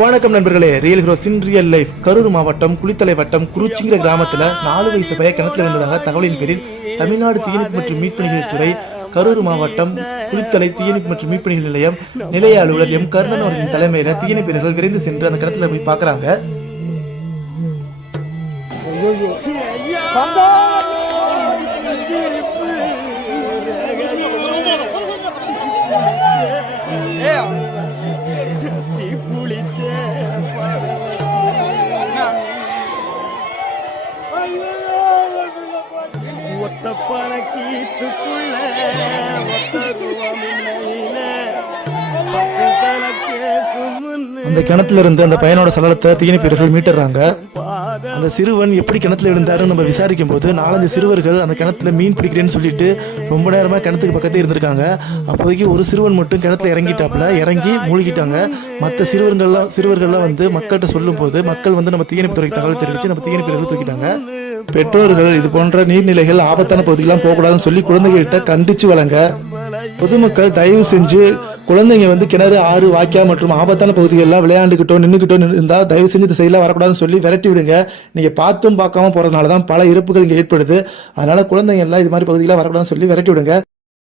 வணக்கம் நண்பர்களே, real heroes இன் real life. Karur மாவட்டம் குளித்தலை வட்டம் குருச்சிங்கிற கிராமத்துல 4 வயசு பையன் கிணத்துல இருந்ததாக தகவலின் பேரில் தமிழ்நாடு தீயணைப்பு மற்றும் மீட்பணிகள் துறை கரூர் மாவட்டம் குளித்தலை தீயணைப்பு மற்றும் மீட்பணிகள் நிலையம் நிலைய அலுவலர் எம் கர்ணன் அவர்களின் தலைமையில தீயணைப்பினர்கள் விரைந்து சென்று அந்த கிணத்துல போய் பாக்குறாங்க. அந்த கிணத்துல இருந்து அந்த பையனோட சடலத்தை தீயணைப்பீரர்கள் மீட்டுறாங்க. அந்த சிறுவன் எப்படி கிணத்துல விழுந்தாருன்னு நம்ம விசாரிக்கும் போது 4-5 சிறுவர்கள் அந்த கிணத்துல மீன் பிடிக்கிறேன்னு சொல்லிட்டு ரொம்ப நேரமா கிணத்துக்கு பக்கத்தே இருந்திருக்காங்க. அப்போதைக்கு ஒரு சிறுவன் மட்டும் கிணத்துல இறங்கி மூழ்கிட்டாங்க. மற்ற சிறுவர்கள்லாம் வந்து மக்கள்கிட்ட சொல்லும் போது மக்கள் வந்து நம்ம தீயணைப்பு துறைக்கு தகவல் தெரிவிச்சு நம்ம தீயணைப்பீரர்கள் தூக்கிட்டாங்க. பெற்றோர்கள் இது போன்ற நீர்நிலைகள் ஆபத்தான பகுதிகள்லாம் போகக்கூடாதுன்னு சொல்லி குழந்தைகள்கிட்ட கண்டிச்சு வழங்க. பொதுமக்கள் தயவு செஞ்சு குழந்தைங்க வந்து கிணறு, ஆறு, வாய்க்கா மற்றும் ஆபத்தான பகுதிகள்லாம் விளையாண்டுக்கிட்டோம் நின்றுக்கிட்டோம் இருந்தா தயவு செஞ்சு இந்த செயலாம் வரக்கூடாதுன்னு சொல்லி விரட்டி விடுங்க. நீங்க பார்த்தும் பார்க்காம போறதுனாலதான் பல இறப்புகள் இங்க ஏற்படுது. அதனால குழந்தைங்க எல்லாம் இது மாதிரி பகுதிகளாக வரக்கூடாதுன்னு சொல்லி விரட்டி விடுங்க.